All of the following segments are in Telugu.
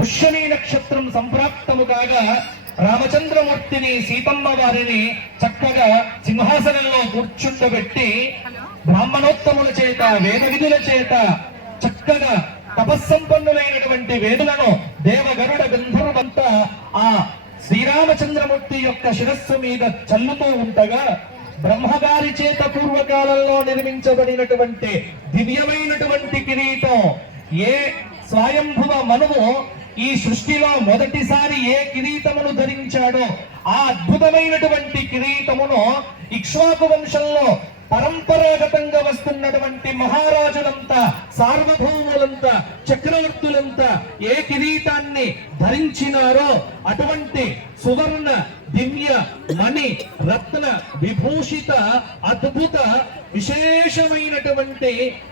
పుష్యమి నక్షత్రం సంప్రాప్తము కాగా రామచంద్రమూర్తిని సీతమ్మ వారిని చక్కగా సింహాసనంలో కూర్చుండబెట్టి బ్రాహ్మణోత్తముల చేత వేద విధుల చేత చక్కగా తపస్సంపన్నులైనటువంటి వేదులను దేవగరుడ గంధర్వంతా ఆ శ్రీరామచంద్రమూర్తి యొక్క శిరస్సు మీద చల్లుతూ ఉండగా బ్రహ్మగారి చేత పూర్వకాలంలో నిర్మించబడినటువంటి దివ్యమైనటువంటి కిరీటం ఏ స్వయంభువ మనువు ఈ సృష్టిలో మొదటిసారి ఏ కిరీటమును ధరించాడో ఆ అద్భుతమైనటువంటి కిరీటమును ఇక్ష్వాకు వంశంలో పరంపరాగతంగా వస్తున్నటువంటి మహారాజులంతా సార్వభౌములంతా చక్రవర్తులంతా ఏ కిరీటాన్ని ధరించినారో అటువంటి సువర్ణ దివ్య మణి రత్న విభూషిత అద్భుత విశేషమైనటువంటి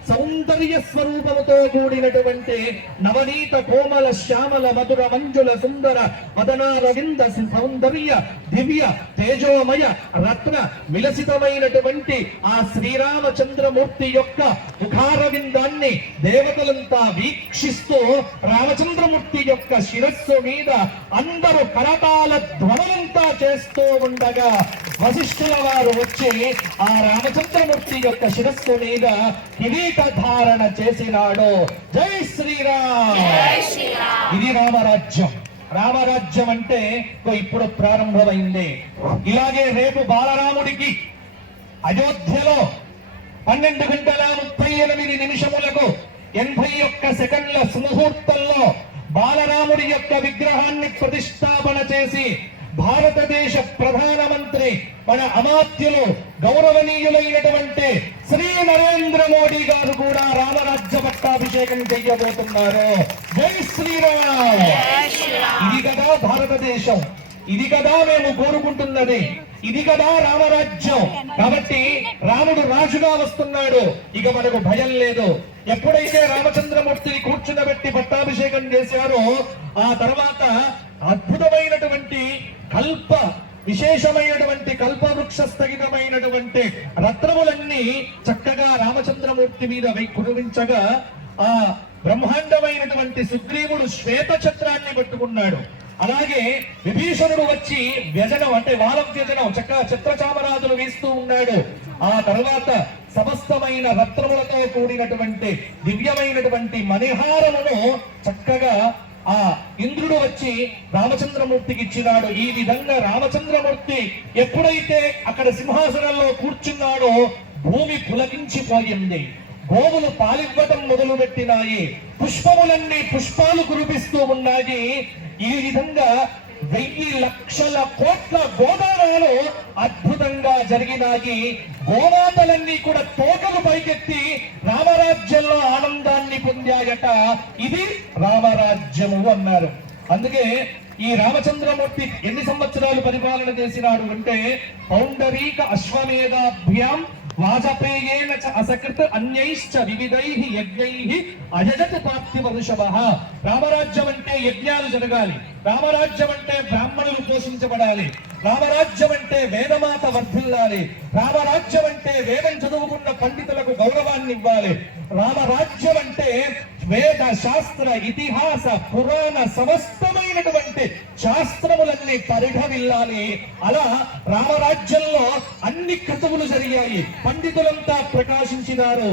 సౌందర్య స్వరూపముతో కూడినటువంటి నవనీత కోమల శ్యామల మధుర మంజుల సుందర మదనారవింద సౌందర్య దివ్య తేజోమయ రత్న విలసితమైనటువంటి ఆ శ్రీరామచంద్రమూర్తి యొక్క ముఖారవిందాన్ని దేవతలంతా వీక్షిస్తూ రామచంద్రమూర్తి యొక్క శిరస్సు మీద అందరూ కరతాల ధ్వనులంతా చేస్తూ ఉండగా వశిష్ఠుల వారు వచ్చి ఆ రామచంద్రమూర్తి యొక్క శిరస్సు మీద కిరీట ధారణ చేసినాడు. జై శ్రీరామ్! ఇది రామరాజ్యం. రామరాజ్యం అంటే ఇప్పుడు ప్రారంభమైంది. ఇలాగే రేపు బాలరాముడికి అయోధ్యలో పన్నెండు గంటల ముప్పై ఎనిమిది నిమిషములకు ఎనభై ఒక్క సెకండ్ల సుముహూర్తంలో బాలరాముడి యొక్క విగ్రహాన్ని ప్రతిష్టాపన చేసి భారతదేశ ప్రధానమంత్రి మన అమాత్యులు గౌరవనీయులైనటువంటి శ్రీ నరేంద్ర మోడీ గారు కూడా రామరాజ్య పట్టాభిషేకం చెయ్యబోతున్నారు. జై శ్రీరామ్! ఇది కదా భారతదేశం. ఇది కదా మేము కోరుకుంటున్నది. ఇది కదా రామరాజ్యం. కాబట్టి రాముడు రాజుగా వస్తున్నాడు. ఇక మనకు భయం లేదు. ఎప్పుడైతే రామచంద్రమూర్తిని కూర్చునబెట్టి పట్టాభిషేకం చేశారో ఆ తర్వాత అద్భుతమైనటువంటి కల్ప విశేషమైనటువంటి కల్పవృక్ష స్థగితమైనటువంటి రత్నములన్నీ చక్కగా రామచంద్రమూర్తి మీద వై- కురివించగా ఆ బ్రహ్మాండమైనటువంటి సుగ్రీవుడు శ్వేత ఛత్రాన్ని పట్టుకున్నాడు. అలాగే విభీషణుడు వచ్చి వ్యజనం అంటే వాలం వ్యజనం చక్కగా చిత్రచామరాజులు వీస్తూ ఉన్నాడు. ఆ తర్వాత సమస్తమైన రత్నములతో కూడినటువంటి దివ్యమైనటువంటి మణిహారమును చక్కగా ఆ ఇంద్రుడు వచ్చి రామచంద్రమూర్తికి ఇచ్చినాడు. ఈ విధంగా రామచంద్రమూర్తి ఎప్పుడైతే అక్కడ సింహాసనంలో కూర్చున్నాడో భూమి పులకించిపోయింది. గోవులు పాలివ్వటం మొదలు పెట్టినాయి పుష్పములన్నీ పుష్పాలు కురిపిస్తూ ఉన్నాయి. ఈ విధంగా వెయ్యి లక్షల కోట్ల గోదానాలు అద్భుతంగా జరిగినాయి. గోమాతలన్నీ కూడా తోకలు పైకెత్తి రామరాజ్యంలో ఆనందాన్ని పొందాయట. ఇది రామరాజ్యము అన్నారు. అందుకే ఈ రామచంద్రమూర్తి ఎన్ని సంవత్సరాలు పరిపాలన చేసినాడు అంటే పౌండరీక అశ్వమేధాభ్యాం వాజపేయేన చ అసకృత అన్యైశ్చ వివిధైః యజ్ఞైః అజజత్ పార్థివ వృషభః. రామరాజ్యం అంటే యజ్ఞాలు జరగాలి. రామరాజ్యం అంటే బ్రాహ్మణులు పోషించబడాలి. రామరాజ్యం అంటే వేదమాత వర్ధిల్లాలి. రామరాజ్యం అంటే వేదం చదువుకున్న పండితులకు గౌరవాన్ని ఇవ్వాలి రామరాజ్యం అంటే వేద శాస్త్ర ఇతిహాస పురాణ సమస్తమైనటువంటి శాస్త్రములన్నీ పరిఢవిల్లాలి అలా రామరాజ్యంలో అన్ని క్రతువులు జరిగాయి. పండితులంతా ప్రకాశించినారు.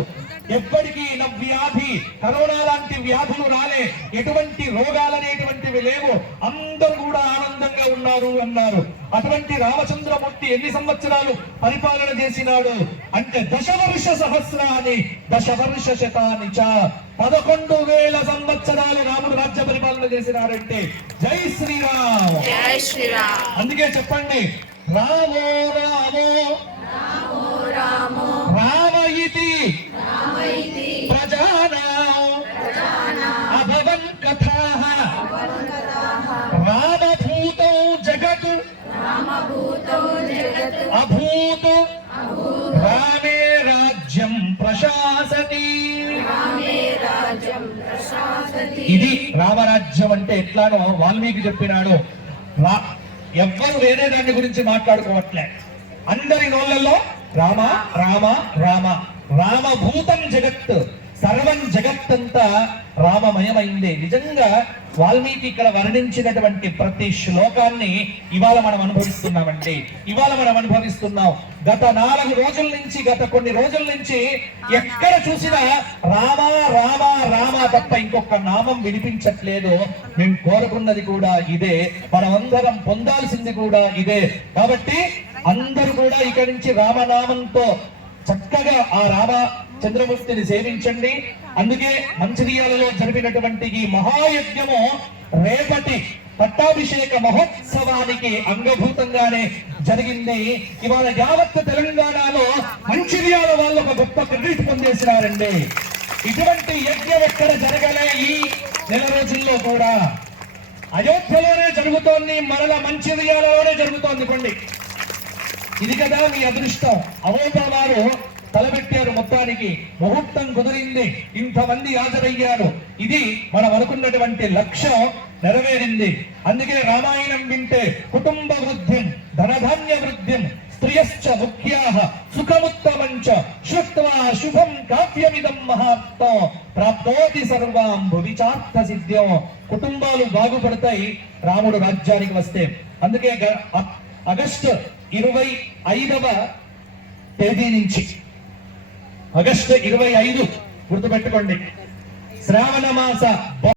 ఎప్పటికీ వ్యాధి కరోనా లాంటి వ్యాధులు రాలే. ఎటువంటి రోగాలనేటువంటివి లేవు. అందరూ కూడా ఆనందంగా ఉన్నారు అన్నారు. అటువంటి రామచంద్రమూర్తి ఎన్ని సంవత్సరాలు పరిపాలన చేసినాడు? అంటే దశవర్ష సహస్రాన్ని దశవర్ష శతాని చ. పదకొండు వేల సంవత్సరాలు రాముడు రాజ్య పరిపాలన చేసినారంటే జై శ్రీరామ్. జై శ్రీరామ్. అందుకే చెప్పండి రామో. రామో రామ. అభూత్ రామే రాజ్యం ప్రశాసతి. ఇది రామరాజ్యం అంటే ఎట్లానో వాల్మీకి చెప్పినాడు. ఎవ్వరు వేరే దాని గురించి మాట్లాడుకోవట్లే. అందరి నోళ్ళల్లో రామ రామ రామ. రామభూతం జగత్. సర్వం జగత్తంతా రామమయమైంది. నిజంగా వాల్మీకి ఇక్కడ వర్ణించినటువంటి ప్రతి శ్లోకాన్ని ఇవాళ మనం అనుభవిస్తున్నామండి. ఇవాళ మనం అనుభవిస్తున్నాం. గత నాలుగు రోజుల నుంచి గత కొన్ని రోజుల నుంచి ఎక్కడ చూసినా రామ రామ రామ తప్ప ఇంకొక నామం వినిపించట్లేదు. మేము కోరుకున్నది కూడా ఇదే. మనమందరం పొందాల్సింది కూడా ఇదే. కాబట్టి అందరూ కూడా ఇక్కడి నుంచి రామనామంతో చక్కగా ఆ రామ చంద్రమూర్తిని సేవించండి. అందుకే మంచిర్యాలలో జరిపినటువంటి ఈ మహాయజ్ఞము రేపటి పట్టాభిషేక మహోత్సవానికి అంగభూతంగానే జరిగింది. ఇవాళ యావత్ తెలంగాణలో మంచిర్యాల వాళ్ళు ఒక గొప్ప క్రెడిట్ పొందేసినారండి. ఇటువంటి యజ్ఞం ఎక్కడ జరగలే ఈ నెల రోజుల్లో కూడా. అయోధ్యలోనే జరుగుతోంది మరల మంచిర్యాలలోనే జరుగుతోంది. కొండి ఇది కదా మీ అదృష్టం. అవోప వారు తలబెట్టారు మొత్తానికి. ముహూర్తం కుదిరింది. ఇంతమంది హాజరయ్యారు. ఇది మనం అనుకున్నటువంటి లక్ష్యం నెరవేరింది. అందుకే రామాయణం వింటే కుటుంబ వృద్ధిం ధనధాన్య వృద్ధిం స్త్రియశ్చ ముఖ్యాహ సుఖముత్తమంచ శుక్వా శుభం కావ్యమిదం మహాత్మం ప్రాప్తోతి సర్వాం భువిచార్థ సిద్ధ్యం. కుటుంబాలు బాగుపడతాయి రాముడు రాజ్యానికి వస్తే. అందుకే గ- ఆగస్టు ఇరవై ఐదవ తేదీ నుంచి ఆగస్టు ఇరవై ఐదు గుర్తుపెట్టుకోండి. శ్రావణ మాస